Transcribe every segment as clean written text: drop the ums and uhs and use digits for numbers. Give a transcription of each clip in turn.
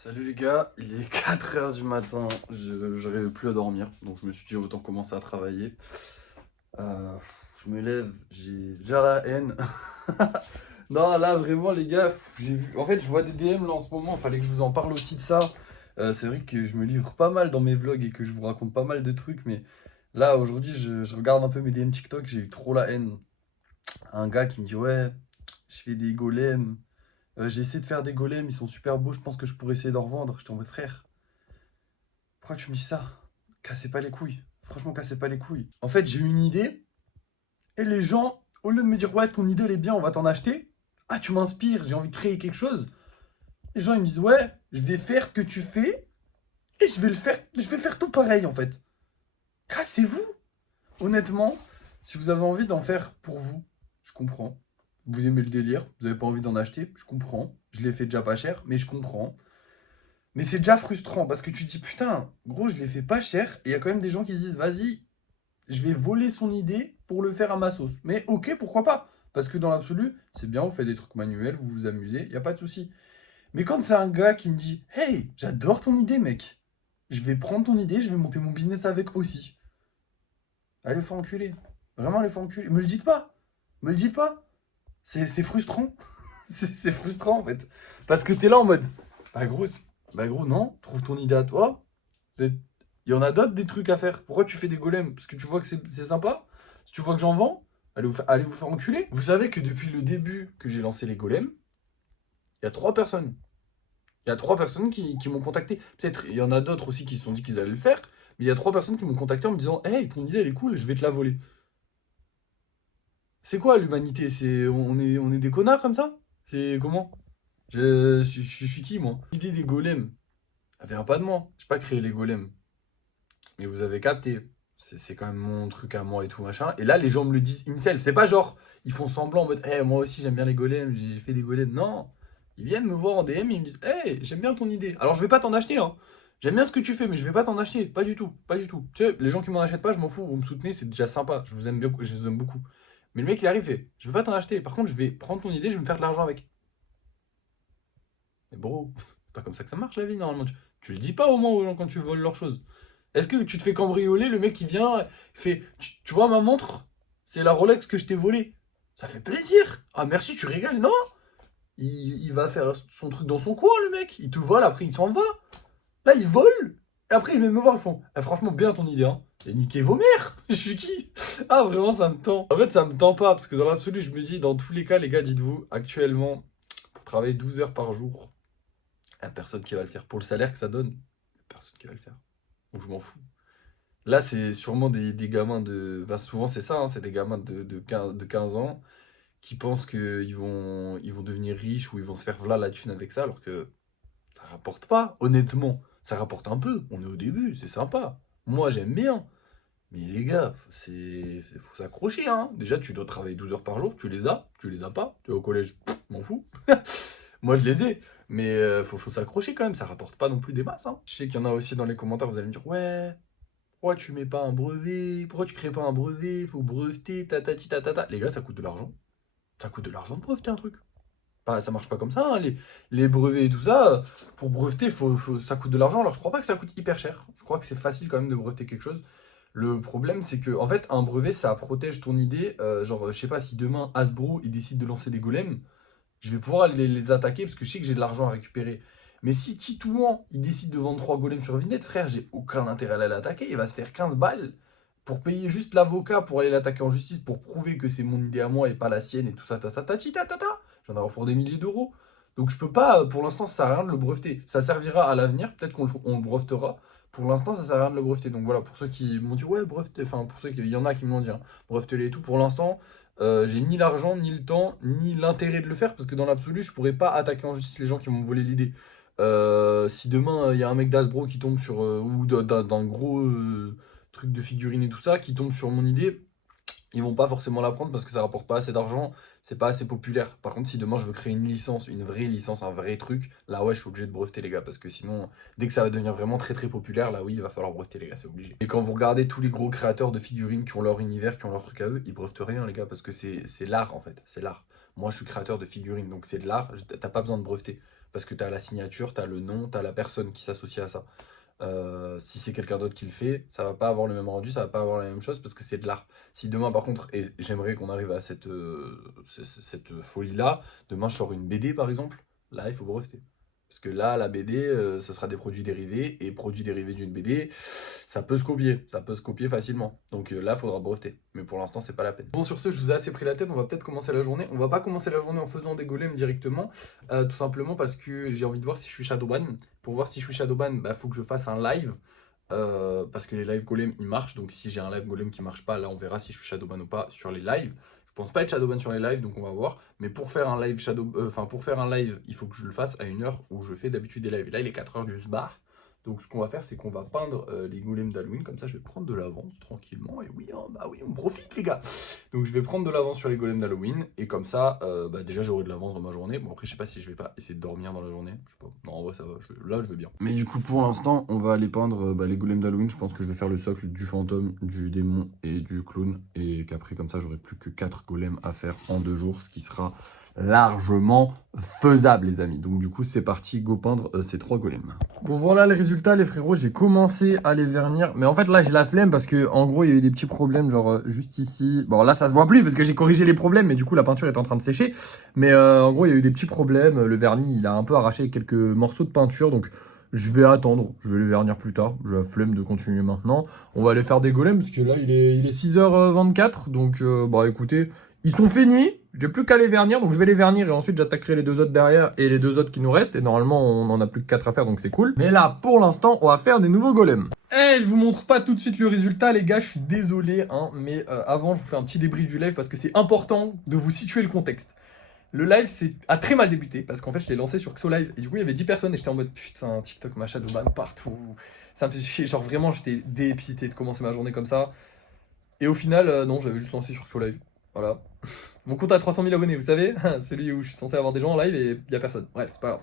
Salut les gars, il est 4 h du matin, je n'arrive plus à dormir, donc je me suis dit autant commencer à travailler. Euh, je me lève, j'ai déjà la haine. Non là vraiment les gars, j'ai vu. En fait je vois des DM là en ce moment, fallait que je vous en parle aussi de ça. C'est vrai que je me livre pas mal dans mes vlogs et que je vous raconte pas mal de trucs, mais là aujourd'hui je regarde un peu mes DM TikTok, j'ai eu trop la haine. Un gars qui me dit ouais, je fais des golems. J'ai essayé de faire des golems, ils sont super beaux, je pense que je pourrais essayer d'en revendre. J'étais en mode frère. Pourquoi tu me dis ça? Cassez pas les couilles. Franchement, cassez pas les couilles. En fait, j'ai une idée et les gens, au lieu de me dire ouais, ton idée elle est bien, on va t'en acheter. Ah, tu m'inspires, j'ai envie de créer quelque chose. Les gens ils me disent ouais, je vais faire ce que tu fais et je vais faire tout pareil en fait. Cassez-vous. Honnêtement, si vous avez envie d'en faire pour vous, je comprends. Vous aimez le délire, vous avez pas envie d'en acheter, je comprends. Je l'ai fait déjà pas cher, mais je comprends. Mais c'est déjà frustrant parce que tu te dis putain, gros, je l'ai fait pas cher et il y a quand même des gens qui se disent vas-y, je vais voler son idée pour le faire à ma sauce. Mais ok, pourquoi pas? Parce que dans l'absolu, c'est bien, vous faites des trucs manuels, vous vous amusez, il n'y a pas de souci. Mais quand c'est un gars qui me dit hey, j'adore ton idée, mec, je vais prendre ton idée, je vais monter mon business avec aussi. Allez, faut enculer. Vraiment, allez, faut enculer. Me le dites pas. Me le dites pas. C'est frustrant. C'est frustrant en fait. Parce que t'es là en mode bah gros, bah gros, non, trouve ton idée à toi. Il y en a d'autres des trucs à faire. Pourquoi tu fais des golems? Parce que tu vois que c'est sympa? Si tu vois que j'en vends, allez vous faire enculer. Vous savez que depuis le début que j'ai lancé les golems, il y a 3 personnes. Il y a 3 personnes qui m'ont contacté. Peut-être il y en a d'autres aussi qui se sont dit qu'ils allaient le faire. Mais il y a 3 personnes qui m'ont contacté en me disant hey, ton idée elle est cool, je vais te la voler. C'est quoi l'humanité? On est des connards comme ça? C'est comment? Je suis qui moi? L'idée des golems, elle vient pas de moi. J'ai pas créé les golems. Mais vous avez capté. C'est quand même mon truc à moi et tout machin. Et là, les gens me le disent in-self. C'est pas genre, ils font semblant en mode, moi aussi j'aime bien les golems, j'ai fait des golems. Non. Ils viennent me voir en DM et ils me disent, j'aime bien ton idée. Alors je vais pas t'en acheter, hein. J'aime bien ce que tu fais, mais je vais pas t'en acheter. Pas du tout. Pas du tout. Tu sais, les gens qui m'en achètent pas, je m'en fous. Vous me soutenez, c'est déjà sympa. Je vous aime bien, je les aime beaucoup. Mais le mec, il arrive et je vais pas t'en acheter. Par contre, je vais prendre ton idée, je vais me faire de l'argent avec. Mais bro, c'est pas comme ça que ça marche la vie normalement. Tu le dis pas au moins aux gens quand tu voles leurs choses. Est-ce que tu te fais cambrioler, le mec qui vient, fait tu vois ma montre? C'est la Rolex que je t'ai volée. Ça fait plaisir. Ah merci, tu rigoles, non? Il va faire son truc dans son coin, le mec. Il te vole, après il s'en va. Là, il vole. Et après, ils viennent me voir, ils font franchement, bien ton idée, hein. Et niquez vos mères. Je suis qui? Ah, vraiment, ça me tend. En fait, ça me tend pas, parce que dans l'absolu, je me dis, dans tous les cas, les gars, dites-vous, actuellement, pour travailler 12 heures par jour, il n'y a personne qui va le faire. Pour le salaire que ça donne, il n'y a personne qui va le faire. Donc, je m'en fous. Là, c'est sûrement des gamins de. Bah, souvent, c'est ça, hein, c'est des gamins de 15 ans qui pensent qu'ils vont devenir riches ou ils vont se faire v'là la thune avec ça, alors que ça rapporte pas, honnêtement. Ça rapporte un peu. On est au début, c'est sympa. Moi, j'aime bien. Mais les gars, faut s'accrocher, hein. Déjà, tu dois travailler 12 heures par jour. Tu les as pas. Tu es au collège, m'en fous. Moi, je les ai. Mais faut s'accrocher quand même. Ça rapporte pas non plus des masses, hein. Je sais qu'il y en a aussi dans les commentaires, vous allez me dire, ouais, pourquoi tu mets pas un brevet? Pourquoi tu crées pas un brevet? Faut breveter, tatati tatata. Les gars, ça coûte de l'argent. Ça coûte de l'argent de breveter un truc. Ça marche pas comme ça, hein, les brevets et tout ça. Pour breveter, ça coûte de l'argent. Alors, je crois pas que ça coûte hyper cher. Je crois que c'est facile quand même de breveter quelque chose. Le problème, c'est que, en fait, un brevet, ça protège ton idée. Genre, je sais pas, si demain, Hasbro, il décide de lancer des golems, je vais pouvoir les attaquer parce que je sais que j'ai de l'argent à récupérer. Mais si Titouan, il décide de vendre 3 golems sur Vinted, frère, j'ai aucun intérêt à aller l'attaquer. Il va se faire 15 balles pour payer juste l'avocat pour aller l'attaquer en justice, pour prouver que c'est mon idée à moi et pas la sienne et tout ça, ta. J'en ai pour des milliers d'euros. Donc je peux pas, pour l'instant, ça sert à rien de le breveter. Ça servira à l'avenir, peut-être qu'on le brevetera. Pour l'instant, ça sert à rien de le breveter. Donc voilà, pour ceux qui m'ont dit, ouais, breveter, enfin, pour ceux qui, il y en a qui m'ont dit, hein, brevetez-les et tout. Pour l'instant, j'ai ni l'argent, ni le temps, ni l'intérêt de le faire, parce que dans l'absolu, je pourrais pas attaquer en justice les gens qui m'ont volé l'idée. Si demain, il y a un mec d'Asbro qui tombe sur, ou d'un gros truc de figurines et tout ça, qui tombe sur mon idée, ils vont pas forcément la prendre parce que ça rapporte pas assez d'argent, c'est pas assez populaire. Par contre, si demain je veux créer une licence, une vraie licence, un vrai truc, là ouais, je suis obligé de breveter les gars parce que sinon, dès que ça va devenir vraiment très très populaire, là oui, il va falloir breveter les gars, c'est obligé. Et quand vous regardez tous les gros créateurs de figurines qui ont leur univers, qui ont leur truc à eux, ils brevetent rien les gars parce que c'est l'art en fait, c'est l'art. Moi, je suis créateur de figurines, donc c'est de l'art. T'as pas besoin de breveter. Parce que t'as la signature, t'as le nom, t'as la personne qui s'associe à ça. Si c'est quelqu'un d'autre qui le fait, ça va pas avoir le même rendu, ça va pas avoir la même chose parce que c'est de l'art. Si demain, par contre, et j'aimerais qu'on arrive à cette folie-là, demain je sors une BD par exemple, là il faut breveter. Parce que là, la BD, ça sera des produits dérivés, et produits dérivés d'une BD, ça peut se copier facilement. Donc là, il faudra breveter. Mais pour l'instant, c'est pas la peine. Bon, sur ce, je vous ai assez pris la tête, on va peut-être commencer la journée. On va pas commencer la journée en faisant des golems directement, tout simplement parce que j'ai envie de voir si je suis Shadowban. Pour voir si je suis Shadowban, bah, faut que je fasse un live. Parce que les live golems, ils marchent. Donc si j'ai un live golem qui marche pas, là, on verra si je suis Shadowban ou pas sur les lives. Je pense pas être Shadowban sur les lives, donc on va voir. Mais pour faire un live pour faire un live, il faut que je le fasse à une heure où je fais d'habitude des lives. Et là, il est 4h du sbar. Donc ce qu'on va faire, c'est qu'on va peindre les golems d'Halloween. Comme ça, je vais prendre de l'avance tranquillement. Et oui, hein, bah oui, on profite les gars. Donc je vais prendre de l'avance sur les golems d'Halloween. Et comme ça, bah, déjà j'aurai de l'avance dans ma journée. Bon après, je sais pas si je vais pas essayer de dormir dans la journée. Je sais pas. Non, en vrai, ça va. Là, je veux bien. Mais du coup, pour l'instant, on va aller peindre les golems d'Halloween. Je pense que je vais faire le socle du fantôme, du démon et du clown. Et qu'après, comme ça, j'aurai plus que 4 golems à faire en 2 jours. Ce qui sera largement faisable les amis. Donc du coup c'est parti, go peindre ces 3 golems. Bon voilà les résultats les frérots, j'ai commencé à les vernir. Mais en fait là j'ai la flemme parce que en gros il y a eu des petits problèmes genre juste ici. Bon là ça se voit plus parce que j'ai corrigé les problèmes mais du coup la peinture est en train de sécher. Mais en gros il y a eu des petits problèmes, le vernis il a un peu arraché quelques morceaux de peinture donc je vais attendre, je vais les vernir plus tard. J'ai la flemme de continuer maintenant. On va aller faire des golems parce que là il est 6h24 donc bah écoutez, ils sont finis. J'ai plus qu'à les vernir, donc je vais les vernir et ensuite j'attaquerai les 2 autres derrière et les 2 autres qui nous restent. Et normalement, on en a plus que 4 à faire, donc c'est cool. Mais là, pour l'instant, on va faire des nouveaux golems. Eh, je vous montre pas tout de suite le résultat, les gars, je suis désolé, hein, mais avant, je vous fais un petit débrief du live parce que c'est important de vous situer le contexte. Le live a très mal débuté parce qu'en fait, je l'ai lancé sur XoLive et du coup, il y avait 10 personnes et j'étais en mode putain, TikTok m'a shadowban partout. Ça me fait chier, genre vraiment, j'étais dépité de commencer ma journée comme ça. Et au final, non, j'avais juste lancé sur XoLive. Voilà. Mon compte a 300 000 abonnés, vous savez, celui où je suis censé avoir des gens en live et il n'y a personne. Bref, c'est pas grave.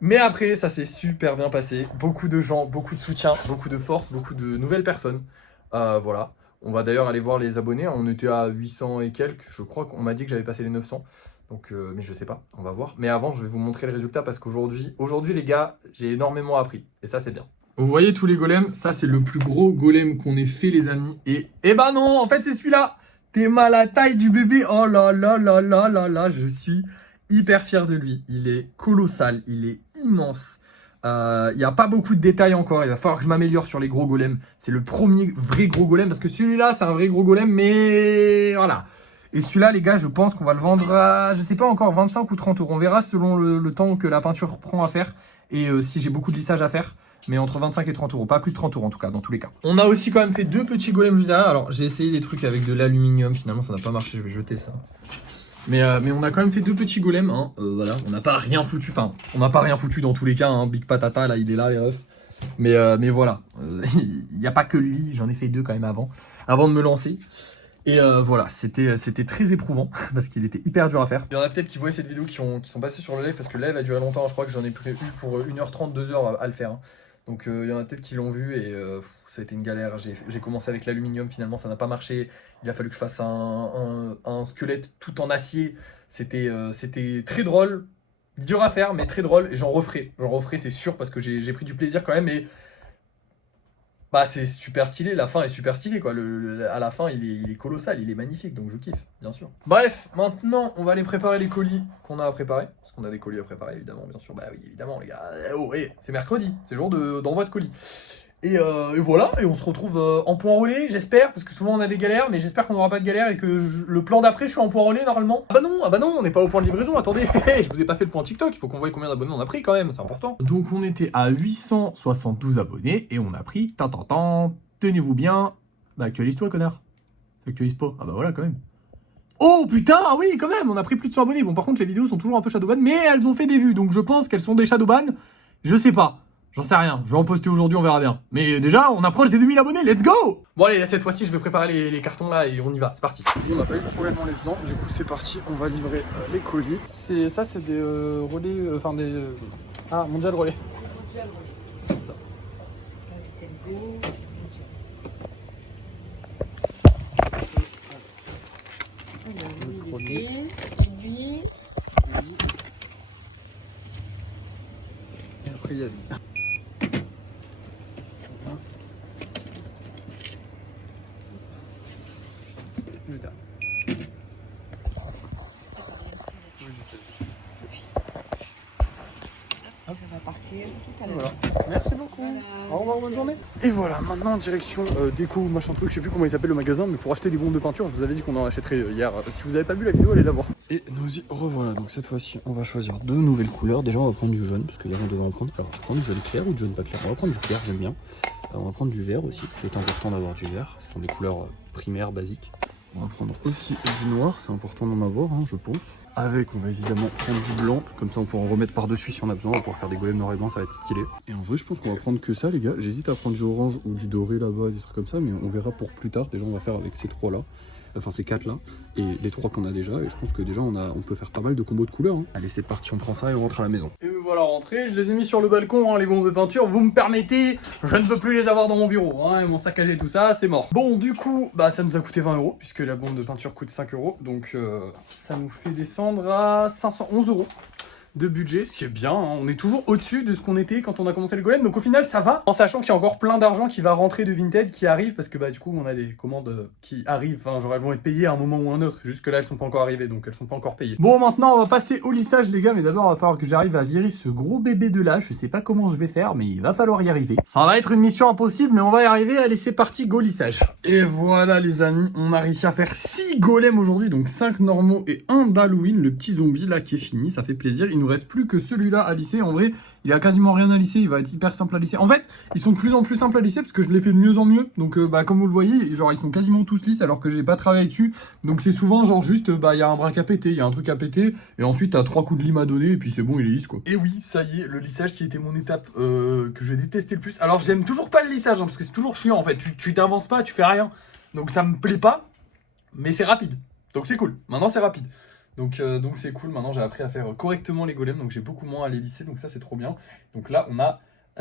Mais après, ça s'est super bien passé. Beaucoup de gens, beaucoup de soutien, beaucoup de force, beaucoup de nouvelles personnes. Voilà. On va d'ailleurs aller voir les abonnés. On était à 800 et quelques. Je crois qu'on m'a dit que j'avais passé les 900. Donc, mais je sais pas, on va voir. Mais avant, je vais vous montrer le résultat parce qu'aujourd'hui, les gars, j'ai énormément appris. Et ça, c'est bien. Vous voyez tous les golems, ça c'est le plus gros golem qu'on ait fait les amis. Et bah non, en fait c'est celui-là. T'es mal à la taille du bébé. Oh là là là là là là, je suis hyper fier de lui. Il est colossal, il est immense. Il n'y a pas beaucoup de détails encore. Il va falloir que je m'améliore sur les gros golems. C'est le premier vrai gros golem parce que celui-là, c'est un vrai gros golem, mais voilà. Et celui-là, les gars, je pense qu'on va le vendre à, je sais pas encore, 25 ou 30 euros. On verra selon le temps que la peinture prend à faire et si j'ai beaucoup de lissage à faire. Mais entre 25 et 30 euros, pas plus de 30 euros en tout cas, dans tous les cas. On a aussi quand même fait 2 petits golems juste derrière. Alors j'ai essayé des trucs avec de l'aluminium, finalement ça n'a pas marché, je vais jeter ça. Mais on a quand même fait 2 petits golems, hein. Voilà, on n'a pas rien foutu, enfin, on n'a pas rien foutu dans tous les cas, hein. Big Patata, là, il est là, les refs. Mais voilà, il n'y a pas que lui, j'en ai fait 2 quand même avant de me lancer. Et voilà, c'était très éprouvant parce qu'il était hyper dur à faire. Il y en a peut-être qui voient cette vidéo qui sont passés sur le live parce que le live a duré longtemps. Je crois que j'en ai prévu pour 1h30, 2h à le faire. Hein. Donc il y en a peut-être qui l'ont vu et ça a été une galère. J'ai commencé avec l'aluminium, finalement ça n'a pas marché. Il a fallu que je fasse un squelette tout en acier. C'était très drôle, dur à faire mais très drôle et j'en referai. C'est sûr parce que j'ai pris du plaisir quand même. Et bah c'est super stylé, la fin est super stylée quoi, à la fin il est colossal, il est magnifique donc je kiffe, bien sûr. Bref, maintenant on va aller préparer les colis qu'on a à préparer, parce qu'on a des colis à préparer évidemment, bien sûr, bah oui évidemment les gars, oh hey, c'est mercredi, c'est jour d'envoi de colis. Et voilà, et on se retrouve en point relais, j'espère, parce que souvent on a des galères, mais j'espère qu'on n'aura pas de galère et que le plan d'après, je suis en point relais normalement. Ah bah non, on n'est pas au point de livraison, attendez, je vous ai pas fait le point TikTok, il faut qu'on voie combien d'abonnés on a pris quand même, c'est important. Donc on était à 872 abonnés et on a pris, tenez-vous bien, bah actualise-toi connard, t'actualises pas, ah bah voilà quand même. Oh putain, ah oui quand même, on a pris plus de 100 abonnés, bon par contre les vidéos sont toujours un peu shadowban, mais elles ont fait des vues, donc je pense qu'elles sont des shadowban, je sais pas. J'en sais rien, je vais en poster aujourd'hui, on verra bien. Mais déjà, on approche des 2000 abonnés, let's go! Bon allez, cette fois-ci, je vais préparer les cartons là et on y va, c'est parti. On n'a pas eu de problème en les faisant, du coup c'est parti, on va livrer les colis. Ça c'est des relais, enfin des... Ah, Mondial Relais. C'est ça. Le premier. après il y a lui. Le dernier. Oui, je sais. Ça va partir tout à l'heure. Voilà. Merci beaucoup. Voilà. Au revoir, bonne journée. Et voilà, maintenant direction déco, machin truc, je sais plus comment il s'appelle le magasin, mais pour acheter des bombes de peinture, je vous avais dit qu'on en achèterait hier. Si vous n'avez pas vu la vidéo, allez la voir. Et nous y revoilà, donc cette fois-ci, on va choisir deux nouvelles couleurs. Déjà, on va prendre du jaune, parce que hier on devait en prendre. Alors, je prends du jaune clair ou du jaune pas clair. On va prendre du clair, j'aime bien. On va prendre du vert aussi, c'est important d'avoir du vert. Ce sont des couleurs primaires, basiques. On va prendre aussi du noir, c'est important d'en avoir, hein, je pense. Avec, on va évidemment prendre du blanc, comme ça on pourra en remettre par-dessus si on a besoin, on va pouvoir faire des golems noir et blanc, ça va être stylé. Et en vrai, je pense qu'on va prendre que ça, les gars. J'hésite à prendre du orange ou du doré là-bas, des trucs comme ça, mais on verra pour plus tard. Déjà, on va faire avec ces trois-là, enfin ces quatre-là, et les trois qu'on a déjà. Et je pense que déjà, on peut faire pas mal de combos de couleurs. Hein. Allez, c'est parti, on prend ça et on rentre à la maison. Et me voilà rentré, je les ai mis sur le balcon, hein, les bombes de peinture. Vous me permettez, je ne peux plus les avoir dans mon bureau. Hein, mon saccagé, tout ça, c'est mort. Bon, du coup, bah ça nous a coûté 20 €, puisque la bombe de peinture coûte 5 €. Donc ça nous fait descendre à 511 € de budget, ce qui est bien, hein. On est toujours au-dessus de ce qu'on était quand on a commencé le golem, donc au final ça va, en sachant qu'il y a encore plein d'argent qui va rentrer de Vinted, qui arrive, parce que bah du coup on a des commandes qui arrivent, enfin genre elles vont être payées à un moment ou un autre, jusque là elles sont pas encore arrivées, donc elles sont pas encore payées. Bon, maintenant on va passer au lissage les gars, mais d'abord il va falloir que j'arrive à virer ce gros bébé de là, je sais pas comment je vais faire, mais il va falloir y arriver. Ça va être une mission impossible, mais on va y arriver, allez c'est parti, go lissage. Et voilà les amis, on a réussi à faire 6 golems aujourd'hui, donc 5 normaux et un d'Halloween, le petit zombie là qui est fini, ça fait plaisir, il nous reste plus que celui-là à lisser. En vrai, il a quasiment rien à lisser, il va être hyper simple à lisser. En fait, ils sont de plus en plus simples à lisser parce que je les fais de mieux en mieux. Donc, bah, comme vous le voyez, genre, ils sont quasiment tous lisses alors que j'ai pas travaillé dessus. Donc, c'est souvent genre juste, bah, il y a un braque à péter, il y a un truc à péter, et ensuite, t'as 3 coups de lime à donner, et puis c'est bon, il est lisse, quoi. Et oui, ça y est, le lissage qui était mon étape que je détestais le plus. Alors, j'aime toujours pas le lissage, hein, parce que c'est toujours chiant, en fait. Tu t'avances pas, tu fais rien. Donc, ça me plaît pas, mais c'est rapide. Donc, c'est cool. Maintenant, c'est rapide. Donc c'est cool, maintenant j'ai appris à faire correctement les golems, donc j'ai beaucoup moins à les lisser, donc ça c'est trop bien. Donc là on a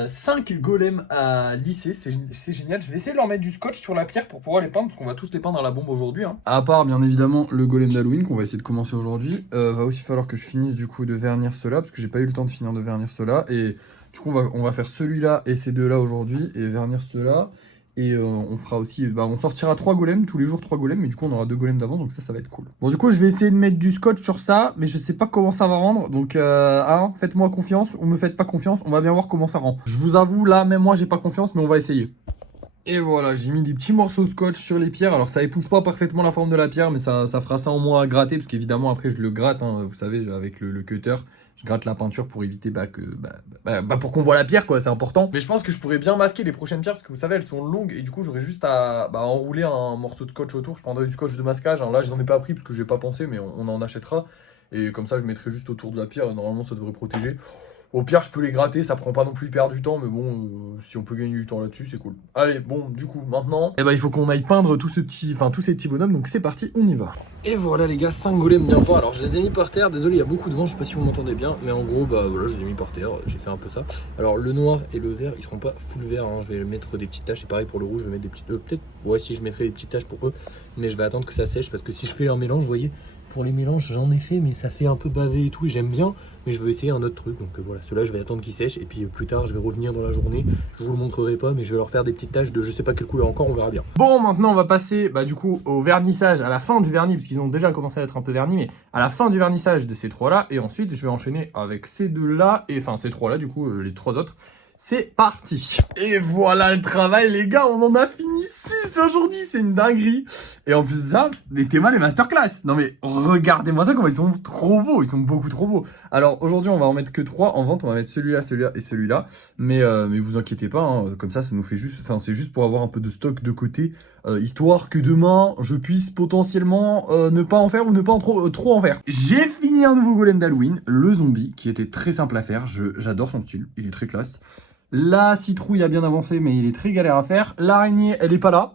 5 golems à lisser, c'est génial. Je vais essayer de leur mettre du scotch sur la pierre pour pouvoir les peindre, parce qu'on va tous les peindre à la bombe aujourd'hui. Hein. À part bien évidemment le golem d'Halloween qu'on va essayer de commencer aujourd'hui, va aussi falloir que je finisse du coup de vernir ceux-là, parce que j'ai pas eu le temps de finir de vernir ceux-là. Et du coup on va faire celui-là et ces deux-là aujourd'hui, et vernir ceux-là. Et on fera aussi, bah, on sortira 3 golems, tous les jours 3 golems, mais du coup on aura 2 golems d'avant, donc ça va être cool. Bon du coup je vais essayer de mettre du scotch sur ça, mais je sais pas comment ça va rendre, donc hein, faites-moi confiance ou me faites pas confiance, on va bien voir comment ça rend. Je vous avoue là, même moi j'ai pas confiance, mais on va essayer. Et voilà, j'ai mis des petits morceaux de scotch sur les pierres. Alors ça épouse pas parfaitement la forme de la pierre, mais ça fera ça en moins à gratter, parce qu'évidemment après je le gratte, hein, vous savez, avec le cutter. Je gratte la peinture pour éviter pour qu'on voit la pierre, quoi, c'est important. Mais je pense que je pourrais bien masquer les prochaines pierres, parce que vous savez, elles sont longues, et du coup j'aurais juste à enrouler un morceau de scotch autour. Je prendrai du scotch de masquage, hein. Là je n'en ai pas pris parce que j'ai pas pensé, mais on en achètera. Et comme ça je mettrai juste autour de la pierre, et normalement ça devrait protéger. Au pire, je peux les gratter, ça prend pas non plus hyper du temps, mais bon, si on peut gagner du temps là-dessus, c'est cool. Allez, bon, du coup, maintenant, il faut qu'on aille peindre tous ces petits bonhommes, donc c'est parti, on y va. Et voilà les gars, 5 golems bien peints. Alors je les ai mis par terre, désolé, il y a beaucoup de vent, je sais pas si vous m'entendez bien, mais en gros, bah voilà, je les ai mis par terre, j'ai fait un peu ça. Alors le noir et le vert, ils seront pas full vert, hein. Je vais mettre des petites taches, et pareil pour le rouge, je vais mettre des petites, peut-être, ouais, si je mettrai des petites taches pour eux, mais je vais attendre que ça sèche, parce que si je fais un mélange, vous voyez, pour les mélanges, j'en ai fait, mais ça fait un peu bavé et tout, et j'aime bien, mais je veux essayer un autre truc, donc voilà, ceux-là, je vais attendre qu'ils sèchent, et puis plus tard, je vais revenir dans la journée, je vous le montrerai pas, mais je vais leur faire des petites taches de je sais pas quelle couleur encore, on verra bien. Bon, maintenant, on va passer, du coup, au vernissage, à la fin du vernis, parce qu'ils ont déjà commencé à être un peu vernis, mais à la fin du vernissage de ces trois-là, et ensuite, je vais enchaîner avec ces deux-là, et enfin, ces trois-là, du coup, les 3 autres. C'est parti. Et voilà le travail les gars, on en a fini 6 aujourd'hui, c'est une dinguerie. Et en plus de ça, mettez-moi les masterclass. Non mais regardez-moi ça, comment ils sont trop beaux, ils sont beaucoup trop beaux. Alors aujourd'hui on va en mettre que 3 en vente, on va mettre celui-là, celui-là et celui-là. Mais vous inquiétez pas, hein, comme ça nous fait juste, enfin c'est juste pour avoir un peu de stock de côté, histoire que demain je puisse potentiellement ne pas en faire ou ne pas en trop en faire. J'ai fini un nouveau golem d'Halloween, le zombie, qui était très simple à faire, j'adore son style, il est très classe. La citrouille a bien avancé, mais il est très galère à faire. L'araignée, elle est pas là.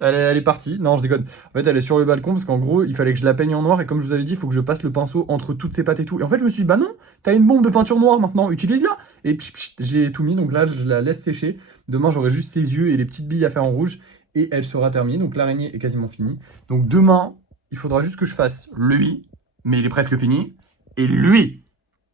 Elle est partie. Non, je déconne. En fait, elle est sur le balcon parce qu'en gros, il fallait que je la peigne en noir. Et comme je vous avais dit, il faut que je passe le pinceau entre toutes ses pattes et tout. Et en fait, je me suis dit, bah non, t'as une bombe de peinture noire maintenant, utilise-la. Et j'ai tout mis. Donc là, je la laisse sécher. Demain, j'aurai juste ses yeux et les petites billes à faire en rouge. Et elle sera terminée. Donc l'araignée est quasiment finie. Donc demain, il faudra juste que je fasse lui. Mais il est presque fini. Et lui,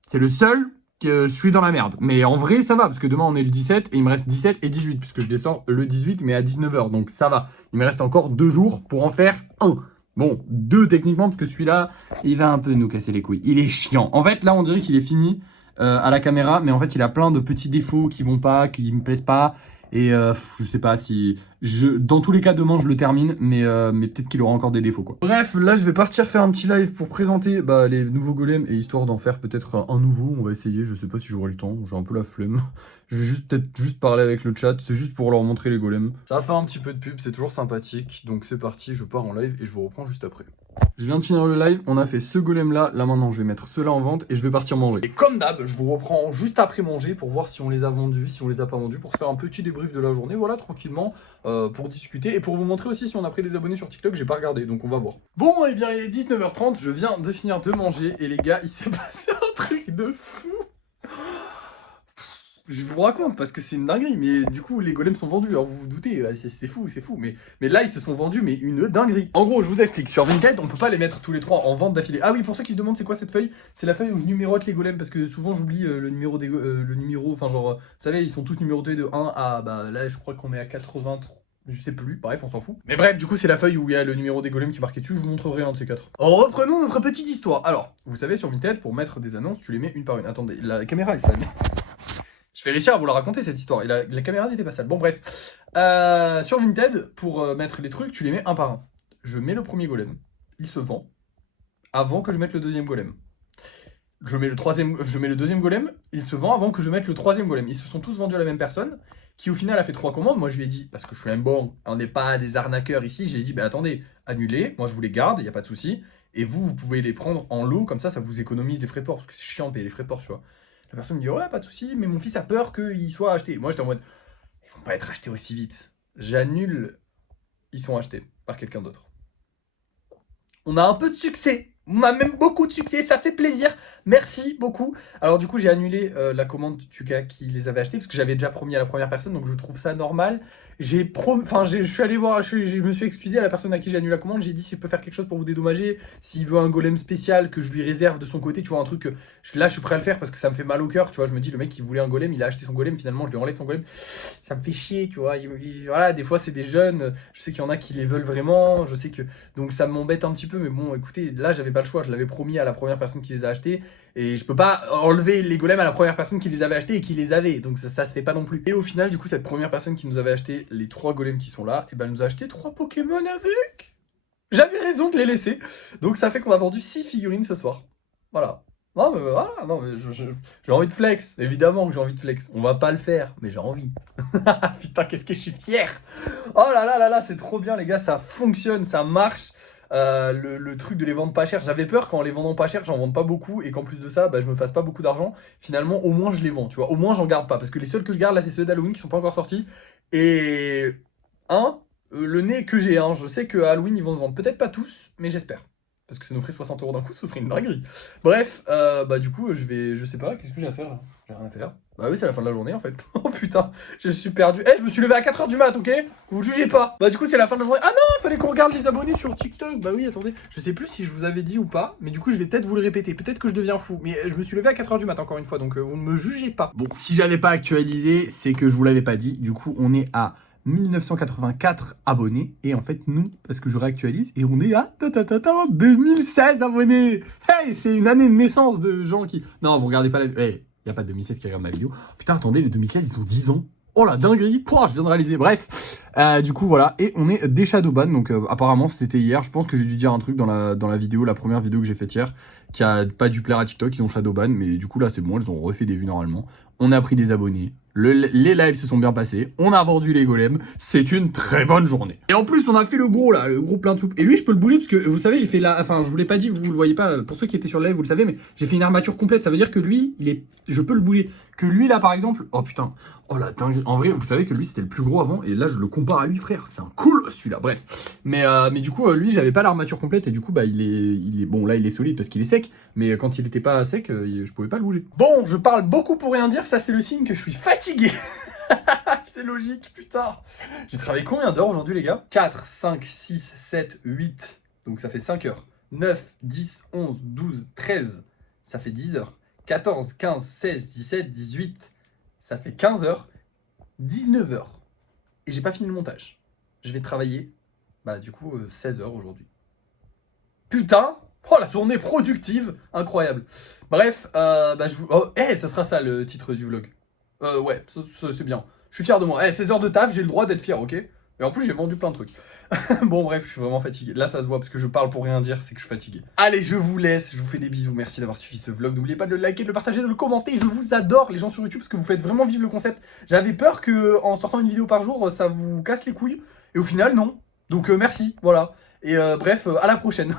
c'est le seul que je suis dans la merde. Mais en vrai, ça va, parce que demain, on est le 17, et il me reste 17 et 18, puisque je descends le 18, mais à 19h, donc ça va. Il me reste encore 2 jours pour en faire un. Bon, 2 techniquement, parce que celui-là, il va un peu nous casser les couilles. Il est chiant. En fait, là, on dirait qu'il est fini à la caméra, mais en fait, il a plein de petits défauts qui vont pas, qui me plaisent pas. Et je sais pas si... Dans tous les cas, demain, je le termine, mais peut-être qu'il aura encore des défauts, quoi. Bref, là, je vais partir faire un petit live pour présenter les nouveaux golems, et histoire d'en faire peut-être un nouveau. On va essayer, je sais pas si j'aurai le temps, j'ai un peu la flemme. Je vais peut-être juste parler avec le chat, c'est juste pour leur montrer les golems. Ça va faire un petit peu de pub, c'est toujours sympathique. Donc c'est parti, je pars en live et je vous reprends juste après. Je viens de finir le live, on a fait ce golem là, là maintenant je vais mettre ceux-là en vente et je vais partir manger. Et comme d'hab, je vous reprends juste après manger pour voir si on les a vendus, si on les a pas vendus, pour se faire un petit débrief de la journée, voilà, tranquillement, pour discuter et pour vous montrer aussi si on a pris des abonnés sur TikTok, j'ai pas regardé, donc on va voir. Bon, et bien il est 19h30, je viens de finir de manger et les gars, il s'est passé un truc de fou. Je vous raconte parce que c'est une dinguerie, mais du coup les golems sont vendus, alors vous vous doutez, c'est fou, mais là ils se sont vendus, mais une dinguerie. En gros, je vous explique, sur Vinted, on peut pas les mettre tous les trois en vente d'affilée. Ah oui, pour ceux qui se demandent c'est quoi cette feuille, c'est la feuille où je numérote les golems, parce que souvent j'oublie le numéro, enfin genre, vous savez, ils sont tous numérotés de 1 à, là je crois qu'on est à 83. Je sais plus, bref, on s'en fout. Mais bref, du coup, c'est la feuille où il y a le numéro des golems qui est marqué dessus, je vous montrerai un de ces 4. Alors, reprenons notre petite histoire. Alors, vous savez, sur Vinted, pour mettre des annonces, tu les mets une par une. Attendez, la caméra est sale. Je vais réussir à vous la raconter cette histoire. Et la caméra n'était pas sale. Bon, bref. Sur Vinted, pour mettre les trucs, tu les mets un par un. Je mets le premier golem. Il se vend avant que je mette le deuxième golem. Je mets le deuxième golem. Il se vend avant que je mette le troisième golem. Ils se sont tous vendus à la même personne, qui au final a fait 3 commandes. Moi, je lui ai dit, parce que je suis un bon, on n'est pas des arnaqueurs ici, je lui ai dit, attendez, annulez. Moi, je vous les garde, il n'y a pas de souci. Et vous pouvez les prendre en lot, comme ça vous économise des frais de port. Parce que c'est chiant de payer les frais de port, tu vois. La personne me dit, ouais, pas de souci, mais mon fils a peur qu'il soit acheté. Moi, j'étais en mode, ils vont pas être achetés aussi vite. J'annule, ils sont achetés par quelqu'un d'autre. On a un peu de succès. On a même beaucoup de succès, ça fait plaisir. Merci beaucoup. Alors du coup, j'ai annulé la commande du gars qui les avait achetés, parce que j'avais déjà promis à la première personne, donc je trouve ça normal. Je suis allé voir, je me suis excusé à la personne à qui j'ai annulé la commande. J'ai dit si je peux faire quelque chose pour vous dédommager, s'il veut un golem spécial que je lui réserve de son côté, tu vois, un truc que là je suis prêt à le faire parce que ça me fait mal au cœur, tu vois. Je me dis, le mec qui voulait un golem, il a acheté son golem, finalement je lui enlève son golem, ça me fait chier, tu vois. Voilà, des fois c'est des jeunes, je sais qu'il y en a qui les veulent vraiment, je sais que, donc ça m'embête un petit peu, mais bon, écoutez, là j'avais pas le choix, je l'avais promis à la première personne qui les a achetés. Et je peux pas enlever les golems à la première personne qui les avait achetés et qui les avait. Donc ça se fait pas non plus. Et au final, du coup, cette première personne qui nous avait acheté les 3 golems qui sont là, et ben elle nous a acheté 3 Pokémon avec. J'avais raison de les laisser. Donc ça fait qu'on a vendu 6 figurines ce soir. Voilà. Non mais voilà, non mais j'ai envie de flex. Évidemment que j'ai envie de flex. On va pas le faire, mais j'ai envie. Putain, qu'est-ce que je suis fier. Oh là là là là, c'est trop bien les gars, ça fonctionne, ça marche. Le truc de les vendre pas cher, j'avais peur qu'en les vendant pas cher j'en vende pas beaucoup et qu'en plus de ça je me fasse pas beaucoup d'argent. Finalement au moins je les vends, tu vois, au moins j'en garde pas, parce que les seuls que je garde là c'est ceux d'Halloween qui sont pas encore sortis. Et le nez que j'ai, je sais que à Halloween ils vont se vendre, peut-être pas tous, mais j'espère, parce que ça nous ferait 60 € d'un coup, ce serait une dinguerie. Bref, du coup je sais pas, qu'est-ce que j'ai à faire là? J'ai rien à faire. Bah oui, c'est la fin de la journée en fait. Oh putain, je suis perdu. Je me suis levé à 4h du mat, ok? Vous jugez pas. Du coup, c'est la fin de la journée. Ah non, il fallait qu'on regarde les abonnés sur TikTok. Bah oui, attendez. Je sais plus si je vous avais dit ou pas, mais du coup, je vais peut-être vous le répéter. Peut-être que je deviens fou. Mais je me suis levé à 4h du mat encore une fois, donc vous ne me jugez pas. Bon, si j'avais pas actualisé, c'est que je vous l'avais pas dit. Du coup, on est à 1984 abonnés. Et en fait, nous, parce que je réactualise, et on est à 2016 abonnés. Hey, c'est une année de naissance de gens qui... Non, vous regardez pas la... Hey. Il n'y a pas de 2016 qui regarde ma vidéo. Putain, attendez, les 2016, ils ont 10 ans. Oh la dinguerie. Pouah, je viens de réaliser. Bref, du coup, voilà. Et on est des Shadowban. Donc, apparemment, c'était hier. Je pense que j'ai dû dire un truc dans la vidéo, la première vidéo que j'ai faite hier, qui a pas dû plaire à TikTok. Ils ont Shadowban. Mais du coup, là, c'est bon. Ils ont refait des vues normalement. On a pris des abonnés. Les lives se sont bien passés. On a vendu les golems. C'est une très bonne journée. Et en plus, on a fait le gros plein de soupe. Et lui, je peux le bouger parce que vous savez, j'ai fait enfin, je vous l'ai pas dit, vous le voyez pas. Pour ceux qui étaient sur le live, vous le savez, mais j'ai fait une armature complète. Ça veut dire que lui, je peux le bouger. Que lui, là, par exemple, oh putain, oh la dingue. En vrai, vous savez que lui, c'était le plus gros avant. Et là, je le compare à lui, frère. C'est un cool, celui-là. Bref. Mais du coup, lui, j'avais pas l'armature complète. Et du coup, il est bon, là, il est solide parce qu'il est sec. Mais quand il était pas sec, je pouvais pas le bouger. Bon, je parle beaucoup pour rien dire. Ça, c'est le signe que je suis fatigué. C'est logique, putain. J'ai travaillé combien d'heures aujourd'hui, les gars? 4, 5, 6, 7, 8. Donc ça fait 5 heures. 9, 10, 11, 12, 13. Ça fait 10 heures. 14, 15, 16, 17, 18. Ça fait 15 heures. 19 heures. Et j'ai pas fini le montage. Je vais travailler, bah du coup, 16 heures aujourd'hui. Putain! Oh, la journée productive! Incroyable. Bref, bah je vous... Oh, ça sera ça le titre du vlog. Ouais, c'est bien. Je suis fier de moi. 16 heures de taf, j'ai le droit d'être fier, ok? Et en plus, j'ai vendu plein de trucs. Bon, bref, je suis vraiment fatigué. Là, ça se voit parce que je parle pour rien dire, c'est que je suis fatigué. Allez, je vous laisse, je vous fais des bisous. Merci d'avoir suivi ce vlog. N'oubliez pas de le liker, de le partager, de le commenter. Je vous adore, les gens sur YouTube, parce que vous faites vraiment vivre le concept. J'avais peur que en sortant une vidéo par jour, ça vous casse les couilles. Et au final, non. Donc, merci, voilà. Et bref, à la prochaine.